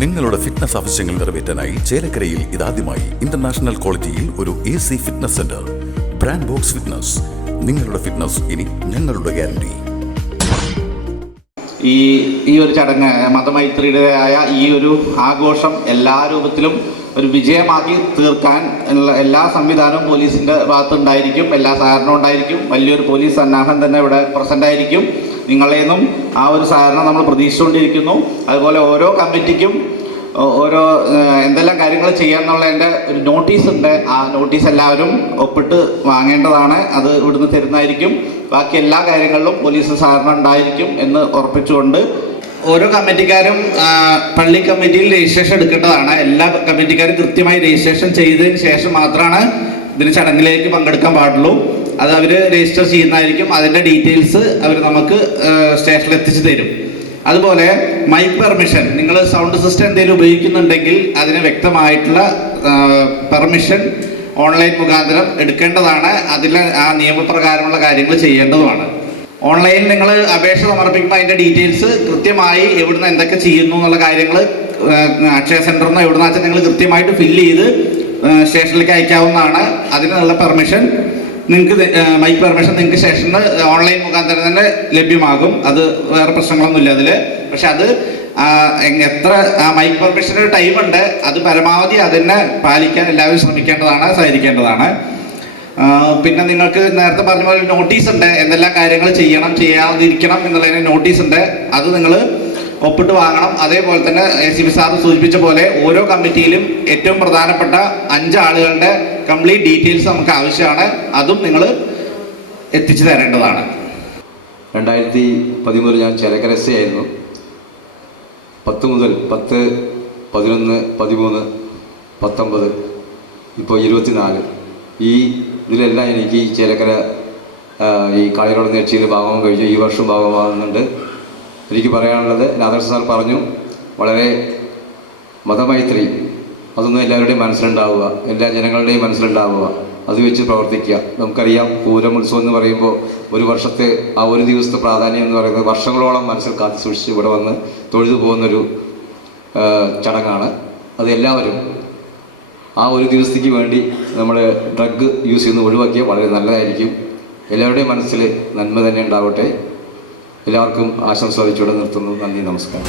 നിങ്ങളുടെ ഫിറ്റ്നസ് ആവശ്യങ്ങൾ നിറവേറ്റാനായി ചേലക്കരയിൽ ഇതാദ്യമായി ഇന്റർനാഷണൽ ക്വാളിറ്റിയിൽ ഒരു A C fitness centre brand box fitness നിങ്ങളുടെ ഫിറ്റ്നസ് ഇനി ഞങ്ങളുടെ ഗ്യാരണ്ടി ഈ ഈ ഒരു ചടങ്ങ് മതമൈത്രിയുടേതായ ഈ ഒരു ആഘോഷം എല്ലാ രൂപത്തിലും ഒരു വിജയമാക്കി തീർക്കാൻ എല്ലാ സംവിധാനവും പോലീസിന്റെ ഭാഗത്തുണ്ടായിരിക്കും എല്ലാ സഹകരണവും ഉണ്ടായിരിക്കും. വലിയൊരു പോലീസ് സന്നാഹം തന്നെ ഇവിടെ പ്രസന്റ് ആയിരിക്കും. നിങ്ങളെ നിന്നും ആ ഒരു സഹകരണം നമ്മൾ പ്രതീക്ഷിച്ചുകൊണ്ടിരിക്കുന്നു. അതുപോലെ ഓരോ കമ്മിറ്റിക്കും ഓരോ എന്തെല്ലാം കാര്യങ്ങൾ ചെയ്യാന്നുള്ളതിന്റെ ഒരു നോട്ടീസ് ഉണ്ട്. ആ നോട്ടീസ് എല്ലാവരും ഒപ്പിട്ട് വാങ്ങേണ്ടതാണ്. അത് ഇവിടുന്ന് തരുന്നതായിരിക്കും. ബാക്കി എല്ലാ കാര്യങ്ങളിലും പോലീസ് സഹകരണം ഉണ്ടായിരിക്കും എന്ന് ഉറപ്പിച്ചുകൊണ്ട് ഓരോ കമ്മിറ്റിക്കാരും പള്ളി കമ്മിറ്റിയിൽ രജിസ്ട്രേഷൻ എടുക്കേണ്ടതാണ്. എല്ലാ കമ്മിറ്റിക്കാരും കൃത്യമായി രജിസ്ട്രേഷൻ ചെയ്തതിന് ശേഷം മാത്രമാണ് ഇതിന് ചടങ്ങിലേക്ക് പങ്കെടുക്കാൻ പാടുള്ളൂ. അത് അവർ രജിസ്റ്റർ ചെയ്യുന്നതായിരിക്കും. അതിന്റെ ഡീറ്റെയിൽസ് അവർ നമുക്ക് സ്റ്റേഷനിൽ എത്തിച്ചു തരും. അതുപോലെ മൈ പെർമിഷൻ. നിങ്ങൾ സൗണ്ട് സിസ്റ്റം എന്തെങ്കിലും ഉപയോഗിക്കുന്നുണ്ടെങ്കിൽ അതിന് വ്യക്തമായിട്ടുള്ള പെർമിഷൻ ഓൺലൈൻ മുഖാന്തരം എടുക്കേണ്ടതാണ്. അതിൽ ആ നിയമപ്രകാരമുള്ള കാര്യങ്ങൾ ചെയ്യേണ്ടതുമാണ്. ഓൺലൈനിൽ നിങ്ങൾ അപേക്ഷ സമർപ്പിക്കുമ്പോൾ അതിന്റെ ഡീറ്റെയിൽസ് കൃത്യമായി എവിടുന്ന് എന്തൊക്കെ ചെയ്യുന്നു എന്നുള്ള കാര്യങ്ങൾ അക്ഷയ സെന്ററിൽ നിന്ന് എവിടുന്ന് വെച്ചാൽ നിങ്ങൾ കൃത്യമായിട്ട് ഫില്ല് ചെയ്ത് സ്റ്റേഷനിലേക്ക് അയക്കാവുന്നതാണ്. അതിനുള്ള പെർമിഷൻ. നിങ്ങൾക്ക് മൈക്ക് പെർമിഷൻ നിങ്ങൾക്ക് സെഷന് ഓൺലൈൻ മുഖാന്തരം തന്നെ ലഭ്യമാകും. അത് വേറെ പ്രശ്നങ്ങളൊന്നുമില്ല അതിൽ പക്ഷെ അത് എത്ര മൈ പെർമിഷന് ടൈം ഉണ്ട്. അത് പരമാവധി അതിനെ പാലിക്കാൻ എല്ലാവരും ശ്രമിക്കേണ്ടതാണ് സഹകരിക്കേണ്ടതാണ്. പിന്നെ നിങ്ങൾക്ക് നേരത്തെ പറഞ്ഞ പോലെ നോട്ടീസ് ഉണ്ട്. എന്തെല്ലാം കാര്യങ്ങൾ ചെയ്യണം ചെയ്യാതിരിക്കണം എന്നുള്ളതിന് നോട്ടീസ് ഉണ്ട്. അത് നിങ്ങൾ ഒപ്പിട്ട് വാങ്ങണം. അതേപോലെ തന്നെ എ സി ബി സാർ സൂചിപ്പിച്ച പോലെ ഓരോ കമ്മിറ്റിയിലും ഏറ്റവും പ്രധാനപ്പെട്ട അഞ്ച് ആളുകളുടെ കംപ്ലീറ്റ് ഡീറ്റെയിൽസ് നമുക്ക് ആവശ്യമാണ്. അതും നിങ്ങൾ എത്തിച്ചു തരേണ്ടതാണ്. രണ്ടായിരത്തി പതിമൂന്നിൽ ഞാൻ ചേലക്കര പത്ത് മുതൽ പത്ത് പതിനൊന്ന് പതിമൂന്ന് പത്തൊമ്പത് ഇപ്പോൾ ഇരുപത്തിനാല്. ഈ ഇതിലെല്ലാം എനിക്ക് ചേലക്കര ഈ കളികളുടെ നേർച്ചയിൽ ഭാഗമാകാൻ കഴിഞ്ഞു. ഈ വർഷം ഭാഗമാകുന്നുണ്ട്. എനിക്ക് പറയാനുള്ളത് രാധാകൃഷ്ണൻ സാർ പറഞ്ഞു വളരെ മതമൈത്രി. അതൊന്നും എല്ലാവരുടെയും മനസ്സിലുണ്ടാവുക. എല്ലാ ജനങ്ങളുടെയും മനസ്സിലുണ്ടാവുക. അത് വെച്ച് പ്രവർത്തിക്കുക. നമുക്കറിയാം പൂരം ഉത്സവം എന്ന് പറയുമ്പോൾ ഒരു വർഷത്തെ ആ ഒരു ദിവസത്തെ പ്രാധാന്യം എന്ന് പറയുന്നത് വർഷങ്ങളോളം മനസ്സിൽ കാത്തു സൂക്ഷിച്ച് ഇവിടെ വന്ന് തൊഴുതു പോകുന്നൊരു ചടങ്ങാണ്. അത് എല്ലാവരും ആ ഒരു ദിവസത്തേക്ക് വേണ്ടി നമ്മൾ ഡ്രഗ് യൂസ് ചെയ്യുന്ന ഒഴിവാക്കിയാൽ വളരെ നല്ലതായിരിക്കും. എല്ലാവരുടെയും മനസ്സിൽ നന്മ തന്നെ ഉണ്ടാവട്ടെ. എല്ലാവർക്കും ആശംസ വെച്ചുകൊണ്ട് നിർത്തുന്നു. നന്ദി നമസ്കാരം.